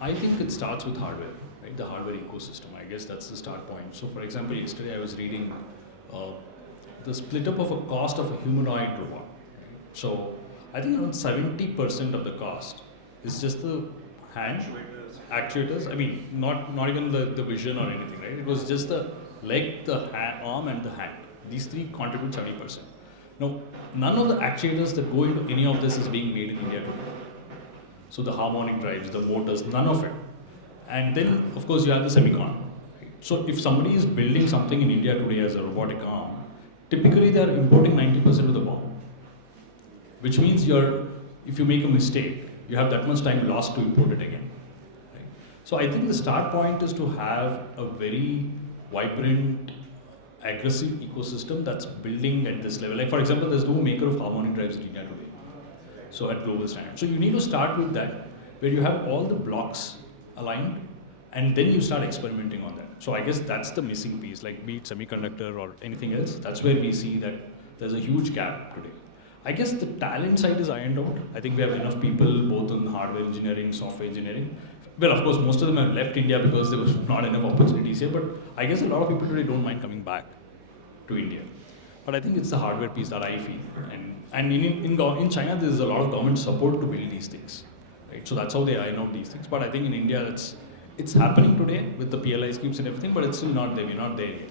I think it starts with hardware, right? The hardware ecosystem. I guess that's the start point. So, for example, yesterday I was reading uh, the split up of a cost of a humanoid robot. So, I think around 70% of the cost is just the hand actuators. I mean, not even the vision or anything, right? It was just the leg, the arm, and the hand. These three contribute 70%. Now, none of the actuators that go into any of this is being made in India today. So the harmonic drives, the motors, none of it. And then, of course, you have the semicon. Right? So if somebody is building something in India today as a robotic arm, typically they are importing 90% of the BOM. Which means if you make a mistake, you have that much time lost to import it again. Right? So I think the start point is to have a very vibrant, aggressive ecosystem that's building at this level. Like for example, there's no maker of harmonic drives in India today. So at global standard. So you need to start with that, where you have all the blocks aligned, and then you start experimenting on that. So I guess that's the missing piece, like be it semiconductor or anything else. That's where we see that there's a huge gap today. I guess the talent side is ironed out. I think we have enough people both in hardware engineering, software engineering. Well, of course, most of them have left India because there was not enough opportunities here, but I guess a lot of people today don't mind coming back to India. But I think it's the hardware piece that I feel. And in China, there's a lot of government support to build these things. Right? So that's how they iron out these things. But I think in India, it's happening today with the PLI schemes and everything, but it's still not there. We're not there yet.